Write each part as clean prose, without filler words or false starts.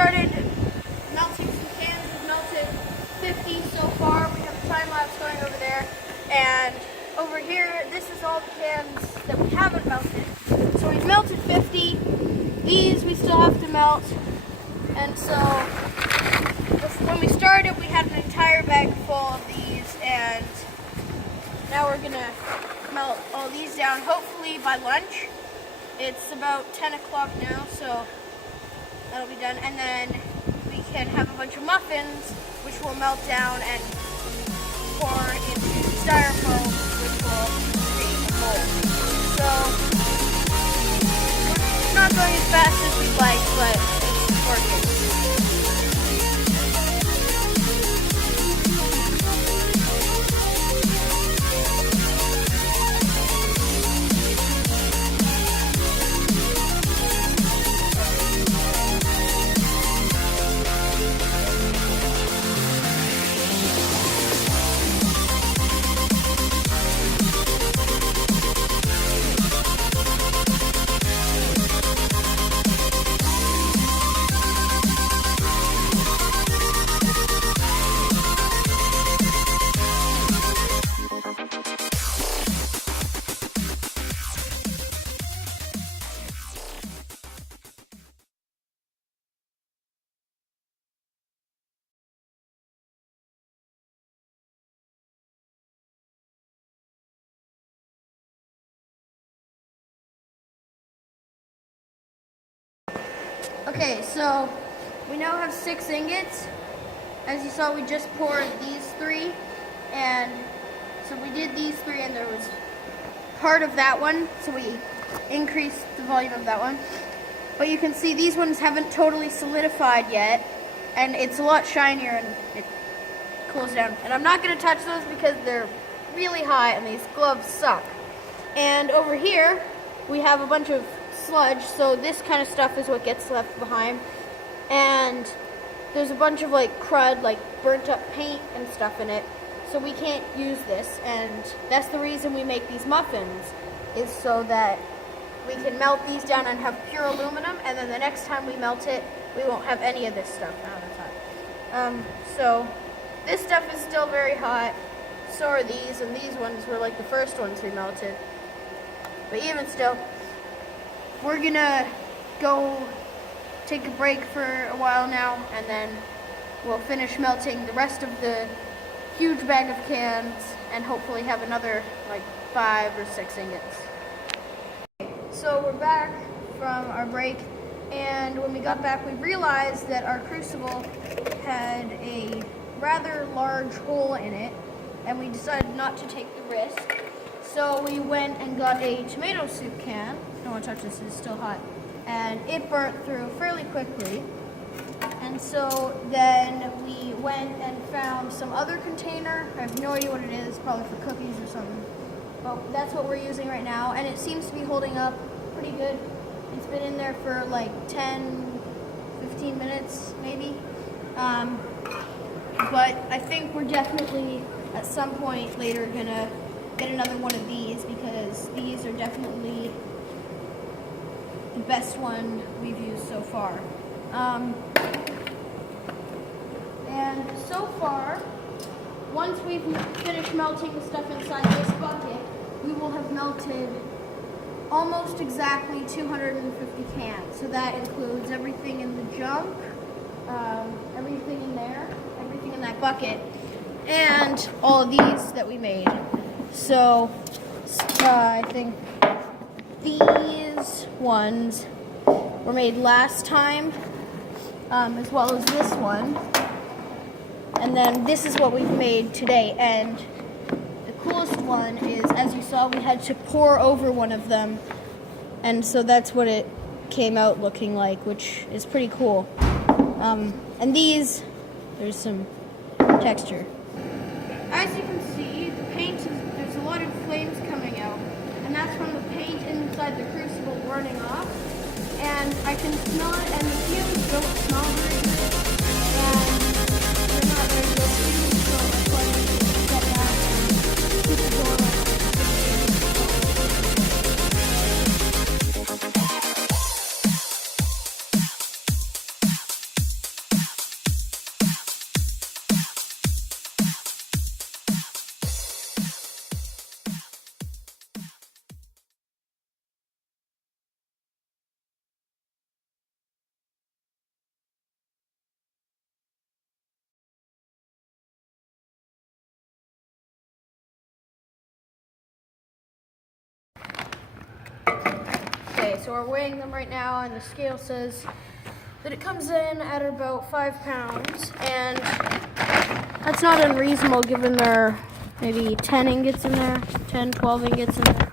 started melting some cans. We've melted 50 so far. We have a time lapse going over there. And over here, this is all the cans that we haven't melted. So we've melted 50. These we still have to melt. And so when we started, we had an entire bag full of these. And now we're going to melt all these down, hopefully by lunch. It's about 10 o'clock now, so that'll be done. And then we can have a bunch of muffins, which will melt down and pour into styrofoam, which will create a mold. So, it's not going as fast as we'd like, but it's working. Okay, so we now have 6 ingots. As you saw, we just poured these 3, and so we did these 3, and there was part of that one, so we increased the volume of that one. But you can see these ones haven't totally solidified yet, and it's a lot shinier and it cools down. And I'm not going to touch those because they're really high and these gloves suck. And over here, we have a bunch of sludge, so this kind of stuff is what gets left behind. And there's a bunch of like crud, like burnt up paint and stuff in it, so we can't use this. And that's the reason we make these muffins, is so that we can melt these down and have pure aluminum, and then the next time we melt it, we won't have any of this stuff. So this stuff is still very hot, so are these, and these ones were like the first ones we melted. But even still, we're gonna go take a break for a while now, and then we'll finish melting the rest of the huge bag of cans and hopefully have another like 5 or 6 ingots. So we're back from our break, and when we got back, we realized that our crucible had a rather large hole in it, and we decided not to take the risk. So we went and got a tomato soup can. Don't want to touch this, it's still hot. And it burnt through fairly quickly. And so then we went and found some other container. I have no idea what it is, probably for cookies or something. But that's what we're using right now, and it seems to be holding up pretty good. It's been in there for like 10, 15 minutes maybe. But I think we're definitely at some point later gonna get another one of these, because these are definitely the best one we've used so far. And so far, once we've finished melting the stuff inside this bucket, we will have melted almost exactly 250 cans. So that includes everything in the junk, everything in there, everything in that bucket, and all of these that we made. So I think these ones were made last time, as well as this one. And then this is what we've made today. And the coolest one is, as you saw, we had to pour over one of them. And so that's what it came out looking like, which is pretty cool. And these, there's some texture. As you can see, the paint there's a lot of flames coming out. And that's from the paint inside the crucible burning off. And I can smell it, and the fumes don't smell very good. And they're not very good fumes, so that's why I need to set it out and keep the door open. so we're weighing them right now, and the scale says that it comes in at about 5 pounds, and that's not unreasonable given there are maybe 10 ingots in there, 10, 12 ingots in there.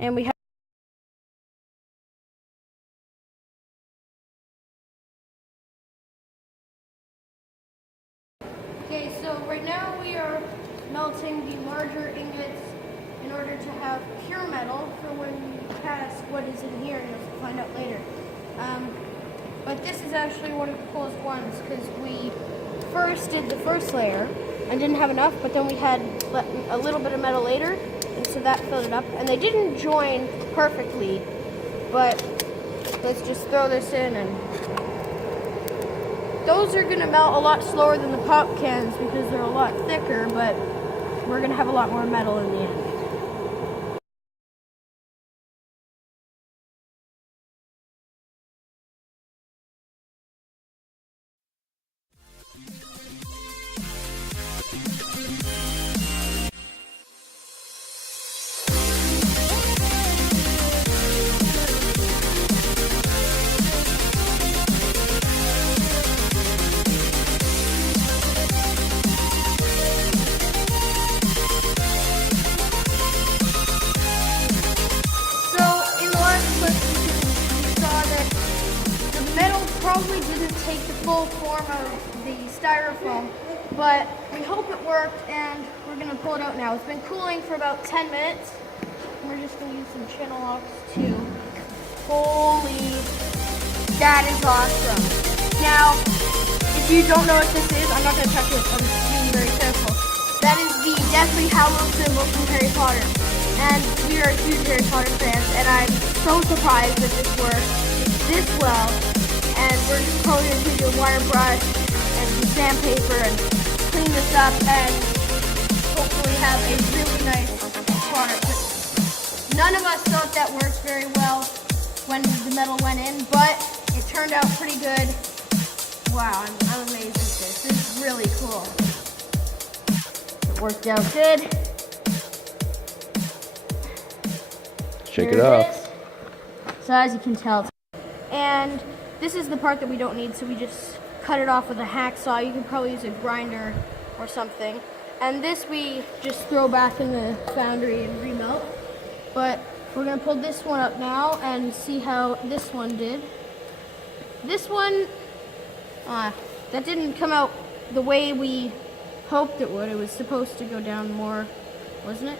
And we have okay, so right now we are melting the larger ingots in order to have pure metal for when we cast what is in here, and you'll find out later. But this is actually one of the coolest ones because we first did the first layer and didn't have enough, but then we had a little bit of metal later, and so that filled it up. And they didn't join perfectly, but let's just throw this in, and those are going to melt a lot slower than the pop cans because they're a lot thicker, but we're going to have a lot more metal in the end. Probably didn't take the full form of the styrofoam, but we hope it worked, and we're going to pull it out now. It's been cooling for about 10 minutes. We're just going to use some channel locks too. Holy, that is awesome. Now, if you don't know what this is, I'm not going to touch it. I'm being very careful. That is the Deathly Hallows symbol from Harry Potter, and we are huge Harry Potter fans, and I'm so surprised that this works this well. And we're just probably going to take a wire brush and some sandpaper and clean this up and hopefully have a really nice product. None of us thought that worked very well when the metal went in, but it turned out pretty good. Wow, I'm amazed at this. This is really cool. It worked out good. Shake it up. So as you can tell, and this is the part that we don't need, so we just cut it off with a hacksaw. You can probably use a grinder or something. And this we just throw back in the foundry and remelt. But we're going to pull this one up now and see how this one did. This one, that didn't come out the way we hoped it would. It was supposed to go down more, wasn't it?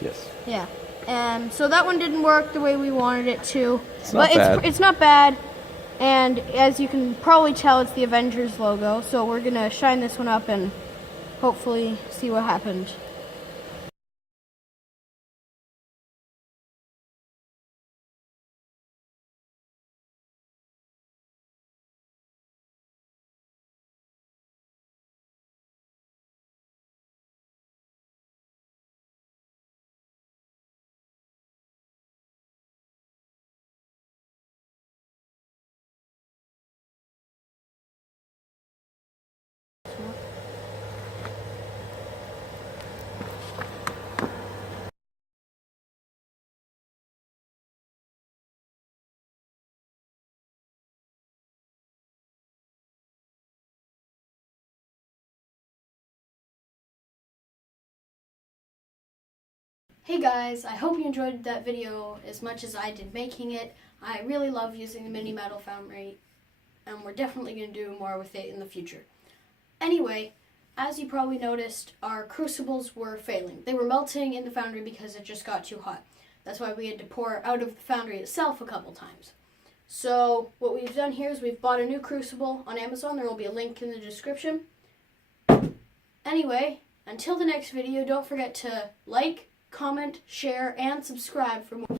Yes. Yeah. So that one didn't work the way we wanted it to. It's not bad. It's not bad. And as you can probably tell, it's the Avengers logo. So we're going to shine this one up and hopefully see what happened. Hey guys, I hope you enjoyed that video as much as I did making it. I really love using the mini metal foundry, and we're definitely going to do more with it in the future. Anyway, as you probably noticed, our crucibles were failing. They were melting in the foundry because it just got too hot. That's why we had to pour out of the foundry itself a couple times. So what we've done here is we've bought a new crucible on Amazon. There will be a link in the description. Anyway, until the next video, don't forget to like, comment, share, and subscribe for more.